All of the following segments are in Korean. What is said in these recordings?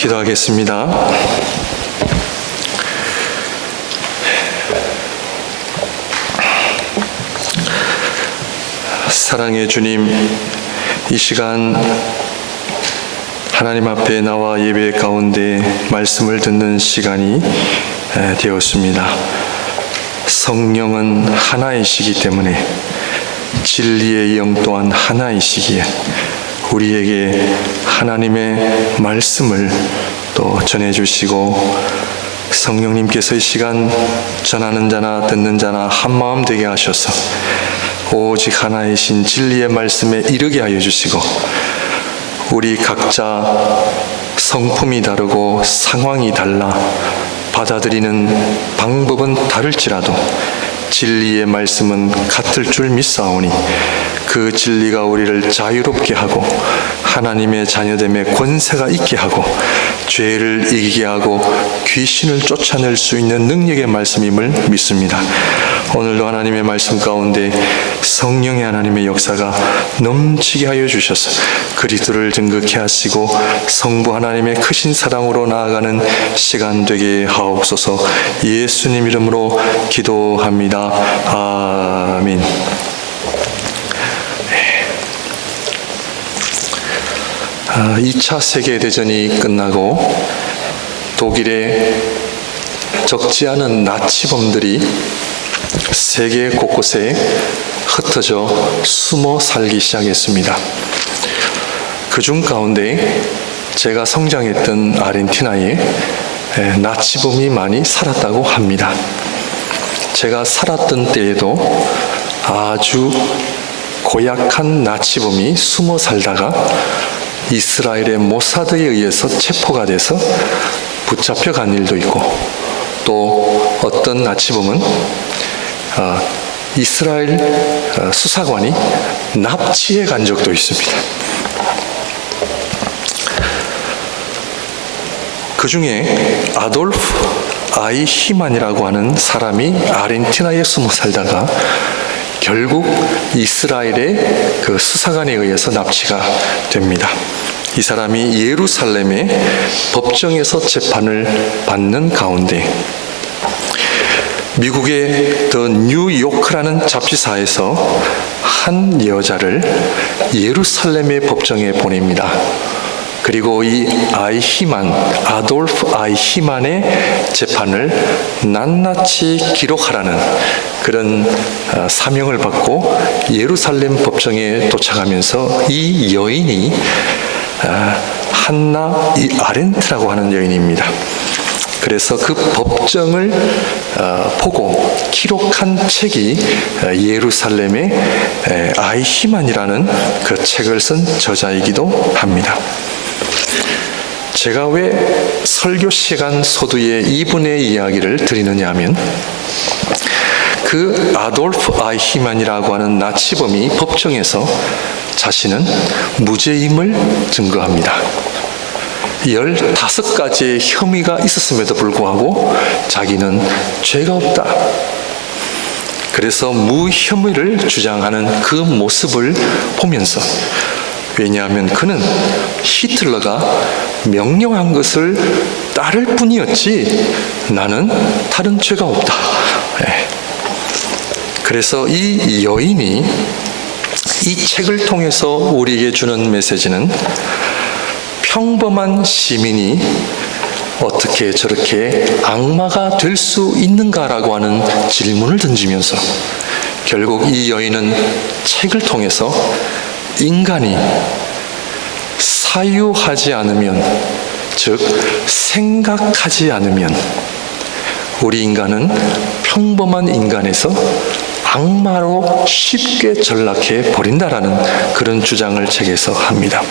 기도하겠습니다. 사랑의 주님, 이 시간 하나님 앞에 나와 예배 가운데 말씀을 듣는 시간이 되었습니다. 성령은 하나이시기 때문에 진리의 영 또한 하나이시기에 우리에게 하나님의 말씀을 또 전해주시고, 성령님께서 이 시간 전하는 자나 듣는 자나 한마음 되게 하셔서 오직 하나이신 진리의 말씀에 이르게 하여 주시고, 우리 각자 성품이 다르고 상황이 달라 받아들이는 방법은 다를지라도 진리의 말씀은 같을 줄 믿사오니 그 진리가 우리를 자유롭게 하고 하나님의 자녀됨의 권세가 있게 하고 죄를 이기게 하고 귀신을 쫓아낼 수 있는 능력의 말씀임을 믿습니다. 오늘도 하나님의 말씀 가운데 성령의 하나님의 역사가 넘치게 하여 주셔서 그리스도를 증거케 하시고 성부 하나님의 크신 사랑으로 나아가는 시간 되게 하옵소서. 예수님 이름으로 기도합니다. 아멘. 2차 세계대전이 끝나고 독일의 적지 않은 나치범들이 세계 곳곳에 흩어져 숨어 살기 시작했습니다. 그중 가운데 제가 성장했던 아르헨티나에 나치범이 많이 살았다고 합니다. 제가 살았던 때에도 아주 고약한 나치범이 숨어 살다가 이스라엘의 모사드에 의해서 체포가 돼서 붙잡혀간 일도 있고, 또 어떤 나치범은 이스라엘 수사관이 납치해 간 적도 있습니다. 그 중에 아돌프 아이히만이라고 하는 사람이 아르헨티나에 숨어 살다가 결국 이스라엘의 그 수사관에 의해서 납치가 됩니다. 이 사람이 예루살렘의 법정에서 재판을 받는 가운데 미국의 더 뉴요크라는 잡지사에서 한 여자를 예루살렘의 법정에 보냅니다. 그리고 이 아돌프 아이히만의 재판을 낱낱이 기록하라는 그런 사명을 받고 예루살렘 법정에 도착하면서 이 여인이 한나 아렌트라고 하는 여인입니다. 그래서 그 법정을 보고 기록한 책이 예루살렘의 아이히만이라는 그 책을 쓴 저자이기도 합니다. 제가 왜 설교 시간 소두에 이분의 이야기를 드리느냐 하면, 그 아돌프 아이히만이라고 하는 나치범이 법정에서 자신은 무죄임을 증거합니다. 15가지의 혐의가 있었음에도 불구하고 자기는 죄가 없다. 그래서 무혐의를 주장하는 그 모습을 보면서, 왜냐하면 그는 히틀러가 명령한 것을 따를 뿐이었지 나는 다른 죄가 없다. 그래서 이 여인이 이 책을 통해서 우리에게 주는 메시지는, 평범한 시민이 어떻게 저렇게 악마가 될 수 있는가라고 하는 질문을 던지면서 결국 이 여인은 책을 통해서 인간이 사유하지 않으면, 즉 생각하지 않으면 우리 인간은 평범한 인간에서 악마로 쉽게 전락해 버린다라는 그런 주장을 책에서 합니다.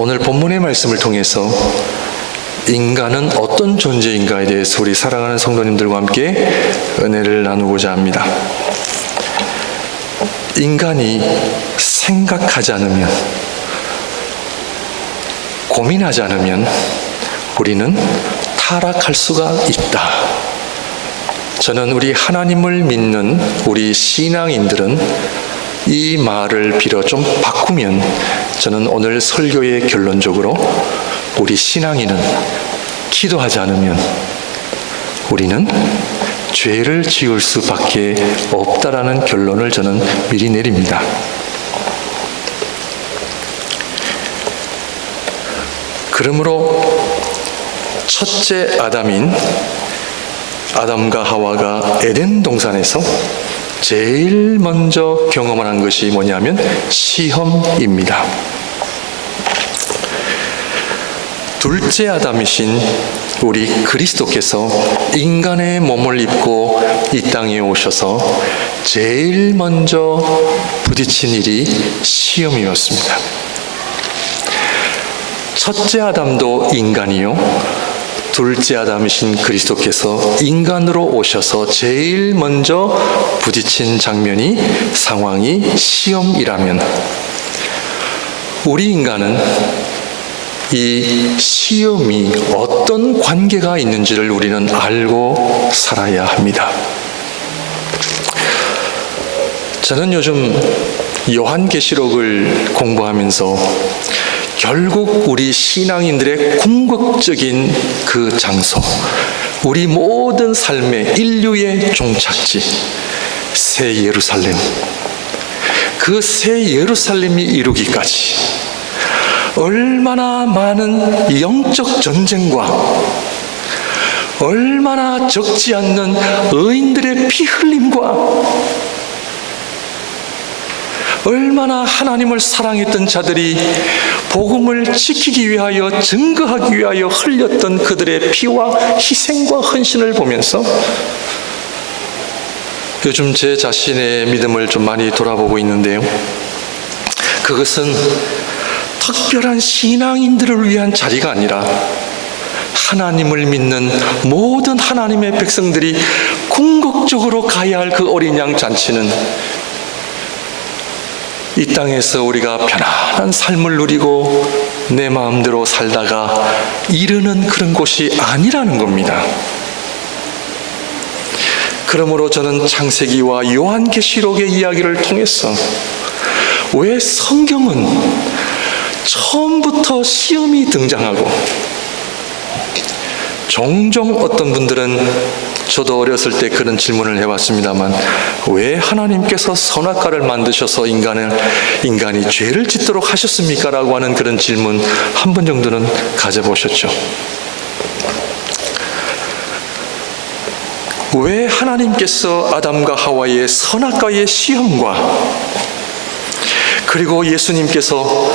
오늘 본문의 말씀을 통해서 인간은 어떤 존재인가에 대해서 우리 사랑하는 성도님들과 함께 은혜를 나누고자 합니다. 인간이 생각하지 않으면, 고민하지 않으면 우리는 타락할 수가 있다. 저는 우리 하나님을 믿는 우리 신앙인들은 이 말을 빌어 좀 바꾸면 저는 오늘 설교의 결론적으로 우리 신앙인은 기도하지 않으면 우리는 죄를 지을 수밖에 없다라는 결론을 저는 미리 내립니다. 그러므로 첫째 아담인 아담과 하와가 에덴 동산에서 제일 먼저 경험한 것이 뭐냐면 시험입니다. 둘째 아담이신 우리 그리스도께서 인간의 몸을 입고 이 땅에 오셔서 제일 먼저 부딪힌 일이 시험이었습니다. 첫째 아담도 인간이요, 둘째 아담이신 그리스도께서 인간으로 오셔서 제일 먼저 부딪힌 상황이 시험이라면 우리 인간은 이 시험이 어떤 관계가 있는지를 우리는 알고 살아야 합니다. 저는 요즘 요한계시록을 공부하면서 결국 우리 신앙인들의 궁극적인 그 장소, 우리 모든 삶의 인류의 종착지, 새 예루살렘, 그 새 예루살렘이 이루기까지 얼마나 많은 영적 전쟁과 얼마나 적지 않는 의인들의 피 흘림과 얼마나 하나님을 사랑했던 자들이 복음을 지키기 위하여 증거하기 위하여 흘렸던 그들의 피와 희생과 헌신을 보면서 요즘 제 자신의 믿음을 좀 많이 돌아보고 있는데요, 그것은 특별한 신앙인들을 위한 자리가 아니라 하나님을 믿는 모든 하나님의 백성들이 궁극적으로 가야 할 그 어린 양 잔치는 이 땅에서 우리가 편안한 삶을 누리고 내 마음대로 살다가 이르는 그런 곳이 아니라는 겁니다. 그러므로 저는 창세기와 요한계시록의 이야기를 통해서 왜 성경은 처음부터 시험이 등장하고, 종종 어떤 분들은 저도 어렸을 때 그런 질문을 해봤습니다만, 왜 하나님께서 선악과를 만드셔서 인간이 죄를 짓도록 하셨습니까? 라고 하는 그런 질문 한 번 정도는 가져보셨죠? 왜 하나님께서 아담과 하와의 선악과의 시험과 그리고 예수님께서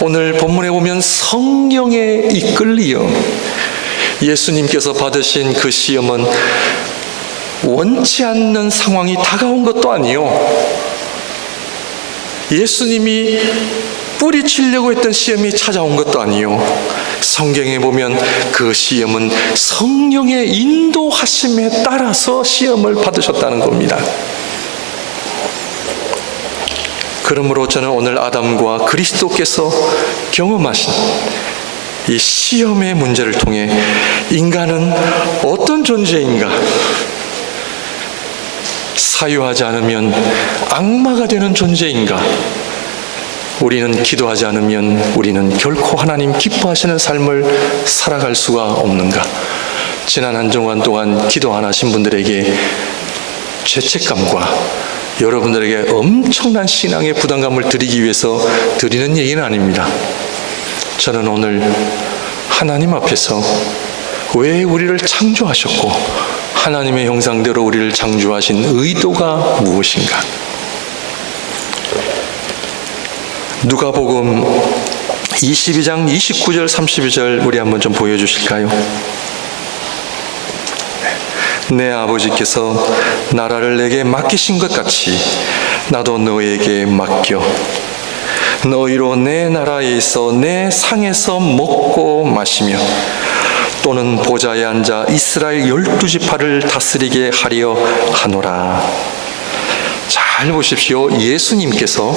오늘 본문에 보면 성령에 이끌리어 예수님께서 받으신 그 시험은 원치 않는 상황이 다가온 것도 아니요, 예수님이 뿌리치려고 했던 시험이 찾아온 것도 아니요, 성경에 보면 그 시험은 성령의 인도하심에 따라서 시험을 받으셨다는 겁니다. 그러므로 저는 오늘 아담과 그리스도께서 경험하신 이 시험의 문제를 통해 인간은 어떤 존재인가, 사유하지 않으면 악마가 되는 존재인가, 우리는 기도하지 않으면 우리는 결코 하나님 기뻐하시는 삶을 살아갈 수가 없는가. 지난 한 주간 동안 기도 안 하신 분들에게 죄책감과 여러분들에게 엄청난 신앙의 부담감을 드리기 위해서 드리는 얘기는 아닙니다. 저는 오늘 하나님 앞에서 왜 우리를 창조하셨고 하나님의 형상대로 우리를 창조하신 의도가 무엇인가? 누가복음 22장 29절 32절 우리 한번 좀 보여주실까요? 내 아버지께서 나라를 내게 맡기신 것 같이 나도 너에게 맡겨 너희로 내 나라에 있어 내 상에서 먹고 마시며 또는 보좌에 앉아 이스라엘 12지파를 다스리게 하려 하노라. 잘 보십시오. 예수님께서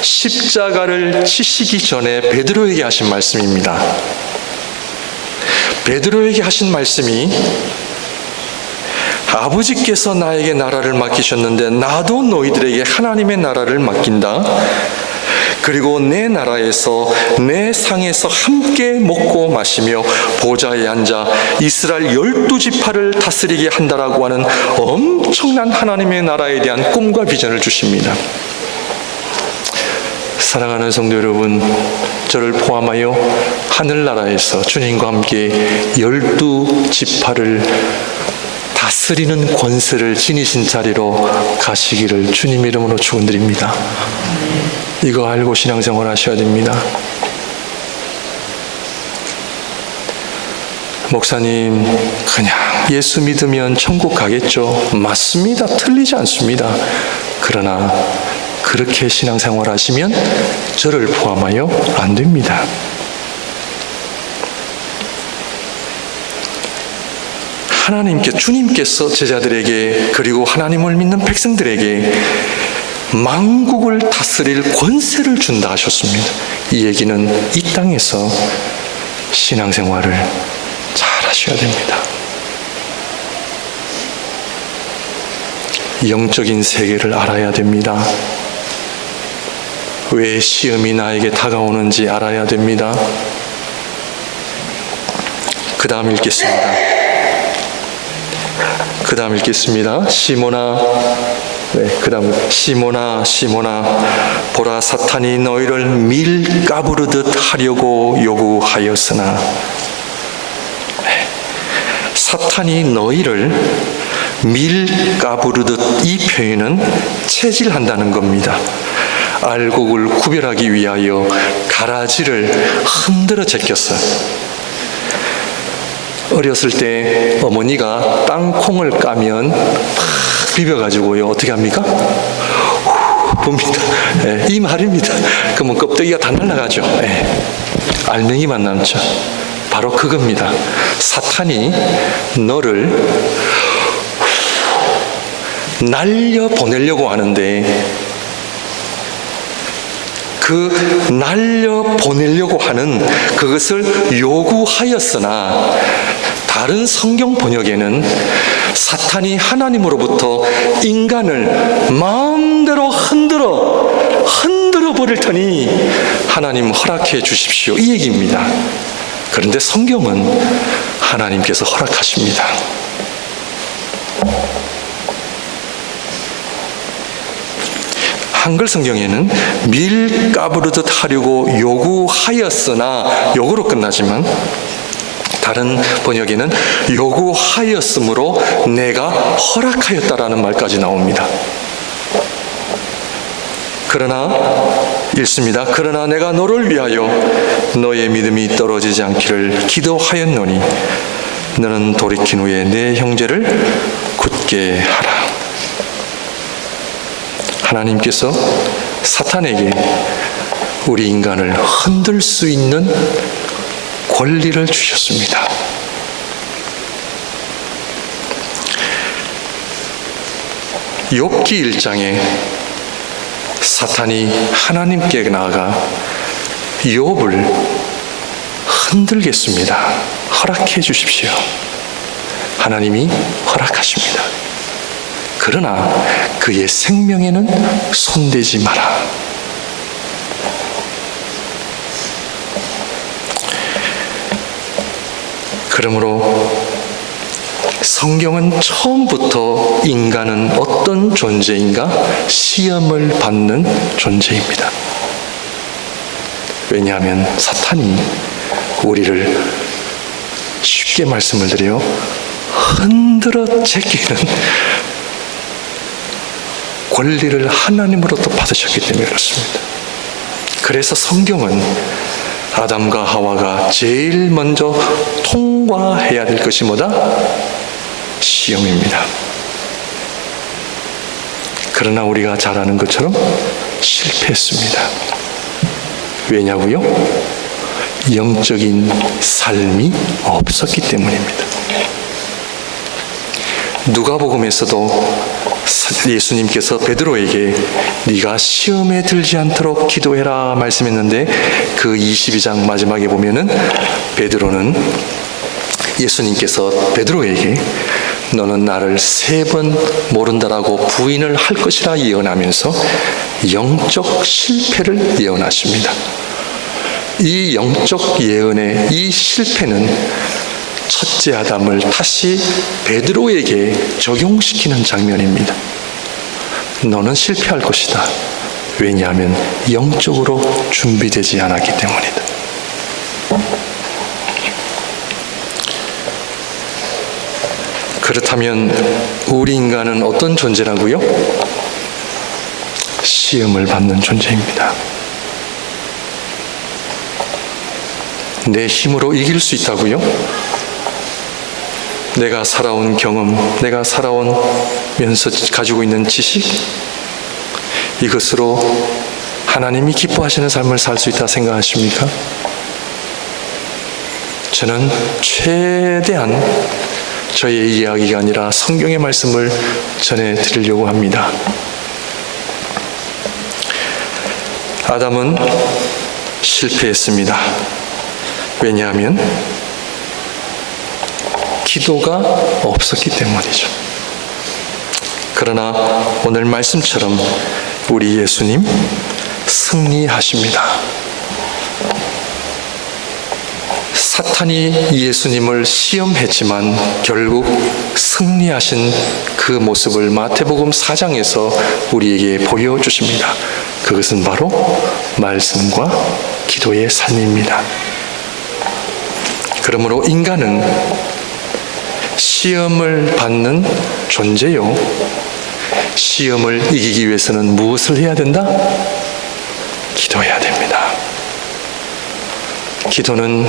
십자가를 치시기 전에 베드로에게 하신 말씀입니다. 베드로에게 하신 말씀이 아버지께서 나에게 나라를 맡기셨는데 나도 너희들에게 하나님의 나라를 맡긴다. 그리고 내 나라에서 내 상에서 함께 먹고 마시며 보좌에 앉아 이스라엘 12지파를 다스리게 한다라고 하는 엄청난 하나님의 나라에 대한 꿈과 비전을 주십니다. 사랑하는 성도 여러분, 저를 포함하여 하늘나라에서 주님과 함께 12지파를 다스리는 권세를 지니신 자리로 가시기를 주님 이름으로 축원드립니다. 이거 알고 신앙생활 하셔야 됩니다. 목사님, 그냥 예수 믿으면 천국 가겠죠. 맞습니다. 틀리지 않습니다. 그러나 그렇게 신앙생활 하시면 저를 포함하여 안 됩니다. 주님께서 제자들에게 그리고 하나님을 믿는 백성들에게 만국을 다스릴 권세를 준다 하셨습니다. 이 얘기는 이 땅에서 신앙생활을 잘 하셔야 됩니다. 영적인 세계를 알아야 됩니다. 왜 시험이 나에게 다가오는지 알아야 됩니다. 그 다음 읽겠습니다. 시몬아, 보라, 사탄이 너희를 밀 까부르듯 하려고 요구하였으나. 사탄이 너희를 밀 까부르듯, 이 표현은 체질한다는 겁니다. 알곡을 구별하기 위하여 가라지를 흔들어 제꼈어요. 어렸을 때 어머니가 땅콩을 까면 팍 비벼가지고요, 어떻게 합니까? 봅니다. 이 말입니다. 그러면 껍데기가 다 날아가죠. 알맹이만 남죠. 바로 그겁니다. 사탄이 너를 날려보내려고 하는데, 그 날려보내려고 하는 그것을 요구하였으나, 다른 성경 번역에는 사탄이 하나님으로부터 인간을 마음대로 흔들어 버릴 테니 하나님 허락해 주십시오, 이 얘기입니다. 그런데 성경은 하나님께서 허락하십니다. 한글 성경에는 밀 까부르듯 하려고 요구하였으나, 요구로 끝나지만 다른 번역에는 요구하였으므로 내가 허락하였다라는 말까지 나옵니다. 그러나 읽습니다. 그러나 내가 너를 위하여 너의 믿음이 떨어지지 않기를 기도하였노니 너는 돌이킨 후에 내 형제를 굳게 하라. 하나님께서 사탄에게 우리 인간을 흔들 수 있는 권리를 주셨습니다. 욥기 1장에 사탄이 하나님께 나아가 욥을 흔들겠습니다. 허락해 주십시오. 하나님이 허락하십니다. 그러나 그의 생명에는 손대지 마라. 그러므로 성경은 처음부터 인간은 어떤 존재인가? 시험을 받는 존재입니다. 왜냐하면 사탄이 우리를, 쉽게 말씀을 드려, 흔들어 제끼는 권리를 하나님으로부터 받으셨기 때문에 그렇습니다. 그래서 성경은 아담과 하와가 제일 먼저 통과해야 될 것이 뭐다? 시험입니다. 그러나 우리가 잘 아는 것처럼 실패했습니다. 왜냐고요? 영적인 삶이 없었기 때문입니다. 누가복음에서도 예수님께서 베드로에게 네가 시험에 들지 않도록 기도해라 말씀했는데, 그 22장 마지막에 보면은 베드로는, 예수님께서 베드로에게 너는 나를 3번 모른다라고 부인을 할 것이라 예언하면서 영적 실패를 예언하십니다. 이 영적 예언의 이 실패는 첫째 아담을 다시 베드로에게 적용시키는 장면입니다. 너는 실패할 것이다. 왜냐하면 영적으로 준비되지 않았기 때문이다. 그렇다면 우리 인간은 어떤 존재라고요? 시험을 받는 존재입니다. 내 힘으로 이길 수 있다고요? 내가 살아온 경험, 내가 살아오면서 가지고 있는 지식, 이것으로 하나님이 기뻐하시는 삶을 살 수 있다 생각하십니까? 저는 최대한 저의 이야기가 아니라 성경의 말씀을 전해드리려고 합니다. 아담은 실패했습니다. 왜냐하면 기도가 없었기 때문이죠. 그러나 오늘 말씀처럼 우리 예수님 승리하십니다. 사탄이 예수님을 시험했지만 결국 승리하신 그 모습을 마태복음 4장에서 우리에게 보여주십니다. 그것은 바로 말씀과 기도의 삶입니다. 그러므로 인간은 시험을 받는 존재요. 시험을 이기기 위해서는 무엇을 해야 된다? 기도해야 됩니다. 기도는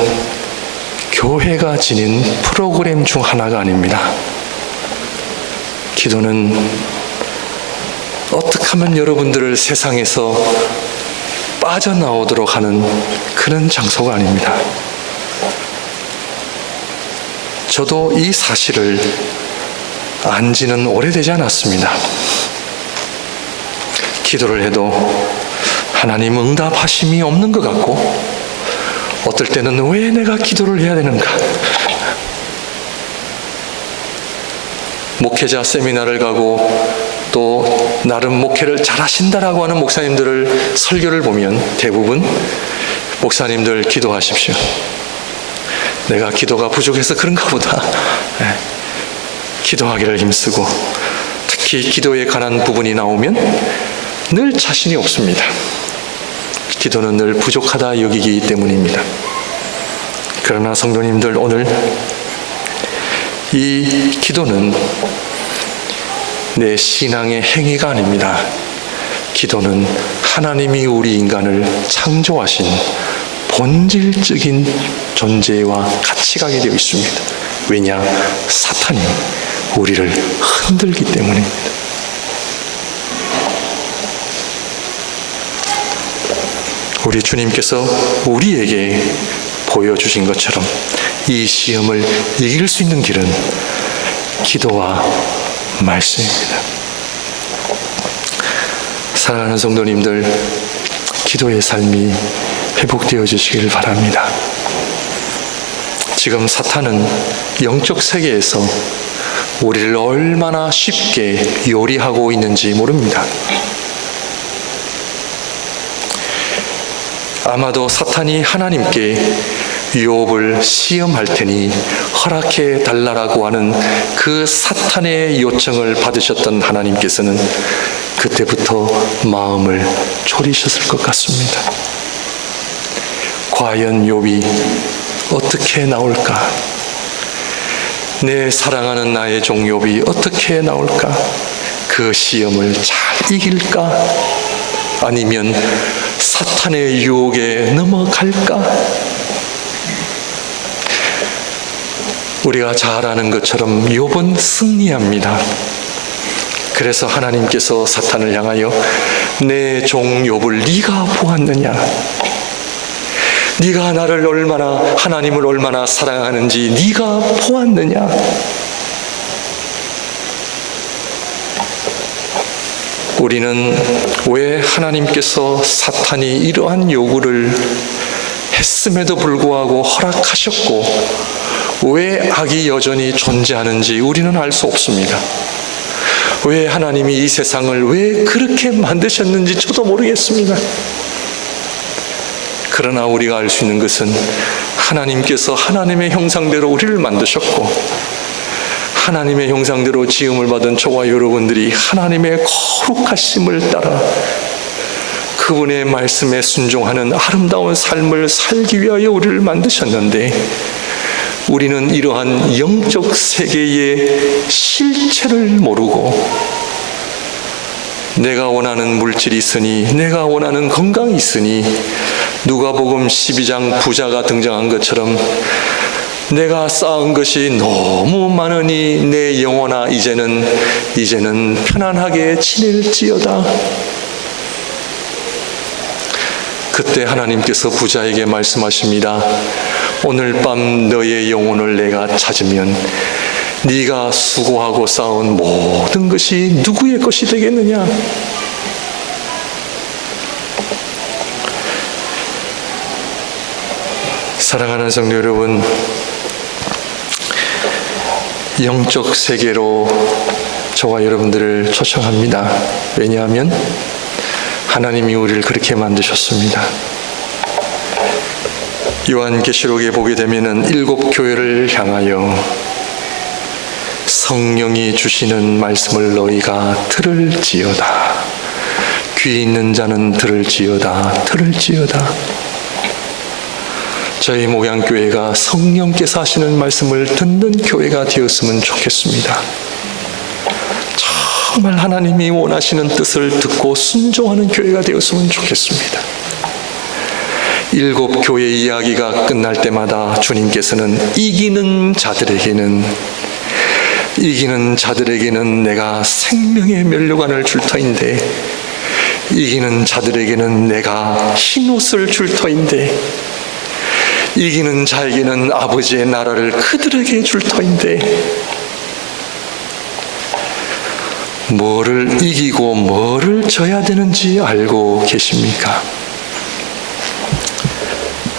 교회가 지닌 프로그램 중 하나가 아닙니다. 기도는 어떻게 하면 여러분들을 세상에서 빠져나오도록 하는 그런 장소가 아닙니다. 저도 이 사실을 안 지는 오래되지 않았습니다. 기도를 해도 하나님 응답하심이 없는 것 같고, 어떨 때는 왜 내가 기도를 해야 되는가? 목회자 세미나를 가고 또 나름 목회를 잘하신다라고 하는 목사님들을 설교를 보면 대부분 목사님들 기도하십시오. 내가 기도가 부족해서 그런가 보다. 기도하기를 힘쓰고, 특히 기도에 관한 부분이 나오면 늘 자신이 없습니다. 기도는 늘 부족하다 여기기 때문입니다. 그러나 성도님들, 오늘 이 기도는 내 신앙의 행위가 아닙니다. 기도는 하나님이 우리 인간을 창조하신 본질적인 존재와 같이 가게 되어 있습니다. 왜냐? 사탄이 우리를 흔들기 때문입니다. 우리 주님께서 우리에게 보여주신 것처럼 이 시험을 이길 수 있는 길은 기도와 말씀입니다. 사랑하는 성도님들, 기도의 삶이 회복되어 주시길 바랍니다. 지금 사탄은 영적 세계에서 우리를 얼마나 쉽게 요리하고 있는지 모릅니다. 아마도 사탄이 하나님께 욥을 시험할 테니 허락해 달라라고 하는 그 사탄의 요청을 받으셨던 하나님께서는 그때부터 마음을 졸이셨을 것 같습니다. 과연 욥이 어떻게 나올까? 내 사랑하는 나의 종 욥이 어떻게 나올까? 그 시험을 잘 이길까? 아니면 사탄의 유혹에 넘어갈까? 우리가 잘 아는 것처럼 욥은 승리합니다. 그래서 하나님께서 사탄을 향하여 내 종 욥을 네가 보았느냐? 네가 나를 얼마나, 하나님을 얼마나 사랑하는지 네가 보았느냐? 우리는 왜 하나님께서 사탄이 이러한 요구를 했음에도 불구하고 허락하셨고 왜 악이 여전히 존재하는지 우리는 알 수 없습니다. 왜 하나님이 이 세상을 왜 그렇게 만드셨는지 저도 모르겠습니다. 그러나 우리가 알 수 있는 것은 하나님께서 하나님의 형상대로 우리를 만드셨고, 하나님의 형상대로 지음을 받은 저와 여러분들이 하나님의 거룩하심을 따라 그분의 말씀에 순종하는 아름다운 삶을 살기 위하여 우리를 만드셨는데, 우리는 이러한 영적 세계의 실체를 모르고 내가 원하는 물질이 있으니, 내가 원하는 건강이 있으니, 누가복음 12장 부자가 등장한 것처럼 내가 쌓은 것이 너무 많으니 내 영혼아 이제는 편안하게 지낼지어다. 그때 하나님께서 부자에게 말씀하십니다. 오늘 밤 너의 영혼을 내가 찾으면 네가 수고하고 쌓은 모든 것이 누구의 것이 되겠느냐? 사랑하는 성도 여러분, 영적 세계로 저와 여러분들을 초청합니다. 왜냐하면 하나님이 우리를 그렇게 만드셨습니다. 요한계시록에 보게 되면은 7 교회를 향하여 성령이 주시는 말씀을 너희가 들을지어다. 귀 있는 자는 들을지어다. 저희 목양교회가 성령께서 하시는 말씀을 듣는 교회가 되었으면 좋겠습니다. 정말 하나님이 원하시는 뜻을 듣고 순종하는 교회가 되었으면 좋겠습니다. 7 교회 이야기가 끝날 때마다 주님께서는 이기는 자들에게는 내가 생명의 면류관을 줄 터인데, 이기는 자들에게는 내가 흰옷을 줄 터인데, 이기는 자에게는 아버지의 나라를 그들에게 줄 터인데, 뭐를 이기고 뭐를 져야 되는지 알고 계십니까?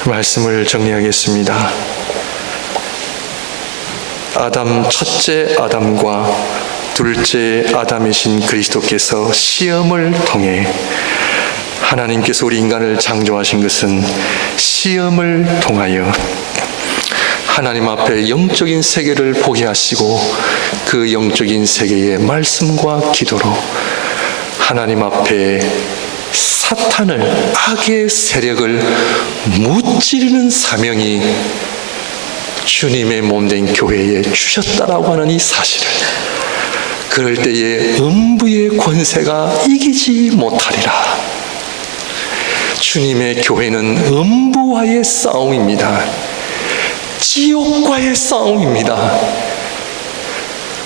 말씀을 정리하겠습니다. 첫째 아담과 둘째 아담이신 그리스도께서 시험을 통해, 하나님께서 우리 인간을 창조하신 것은 시험을 통하여 하나님 앞에 영적인 세계를 보게 하시고, 그 영적인 세계의 말씀과 기도로 하나님 앞에 사탄을, 악의 세력을 무찌르는 사명이 주님의 몸된 교회에 주셨다라고 하는 이 사실을, 그럴 때에 음부의 권세가 이기지 못하리라. 주님의 교회는 음부와의 싸움입니다. 지옥과의 싸움입니다.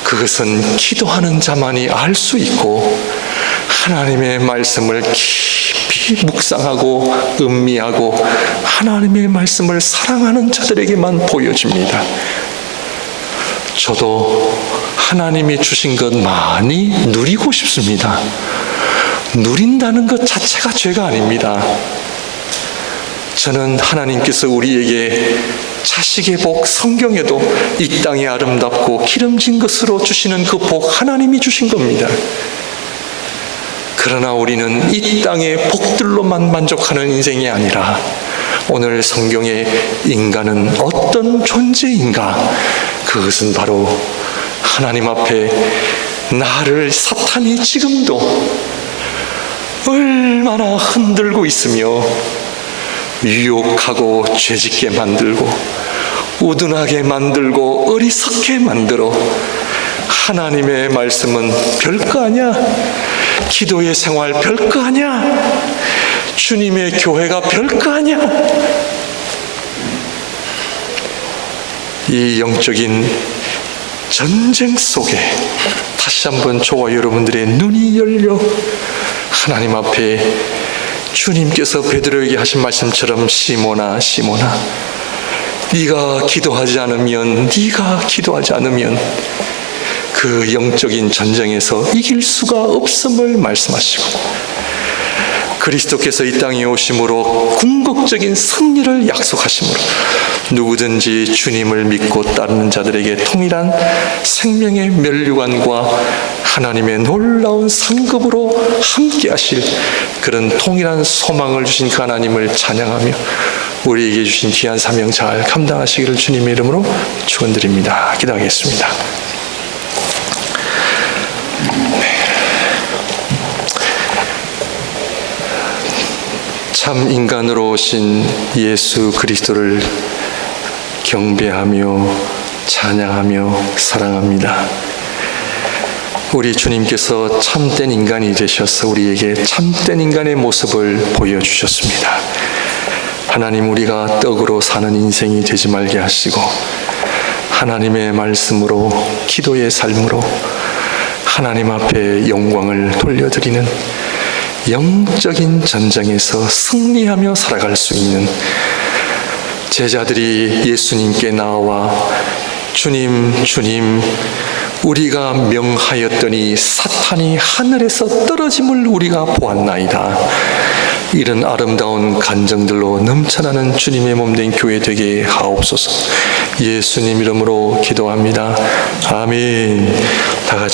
그것은 기도하는 자만이 알 수 있고, 하나님의 말씀을 깊이 묵상하고 음미하고 하나님의 말씀을 사랑하는 자들에게만 보여집니다. 저도 하나님이 주신 것 많이 누리고 싶습니다. 누린다는 것 자체가 죄가 아닙니다. 저는 하나님께서 우리에게 자식의 복, 성경에도 이 땅이 아름답고 기름진 것으로 주시는 그 복, 하나님이 주신 겁니다. 그러나 우리는 이 땅의 복들로만 만족하는 인생이 아니라, 오늘 성경의 인간은 어떤 존재인가? 그것은 바로 하나님 앞에 나를 사탄이 지금도 얼마나 흔들고 있으며 유혹하고 죄짓게 만들고 우둔하게 만들고 어리석게 만들어, 하나님의 말씀은 별거 아니야, 기도의 생활 별거 아니야, 주님의 교회가 별거 아니야. 이 영적인 전쟁 속에 다시 한번 저와 여러분들의 눈이 열려 하나님 앞에 주님께서 베드로에게 하신 말씀처럼, 시몬아 시몬아, 네가 기도하지 않으면 그 영적인 전쟁에서 이길 수가 없음을 말씀하시고, 그리스도께서 이 땅에 오심으로 궁극적인 승리를 약속하심으로 누구든지 주님을 믿고 따르는 자들에게 통일한 생명의 면류관과 하나님의 놀라운 상급으로 함께 하실 그런 통일한 소망을 주신 그 하나님을 찬양하며 우리에게 주신 귀한 사명 잘 감당하시기를 주님의 이름으로 축원드립니다. 기도하겠습니다. 참 인간으로 오신 예수 그리스도를 경배하며 찬양하며 사랑합니다. 우리 주님께서 참된 인간이 되셔서 우리에게 참된 인간의 모습을 보여주셨습니다. 하나님, 우리가 떡으로 사는 인생이 되지 말게 하시고 하나님의 말씀으로, 기도의 삶으로 하나님 앞에 영광을 돌려드리는 영적인 전쟁에서 승리하며 살아갈 수 있는 제자들이 예수님께 나와 주님, 주님, 우리가 명하였더니 사탄이 하늘에서 떨어짐을 우리가 보았나이다. 이런 아름다운 간정들로 넘쳐나는 주님의 몸된 교회 되게 하옵소서. 예수님 이름으로 기도합니다. 아멘. 다 같이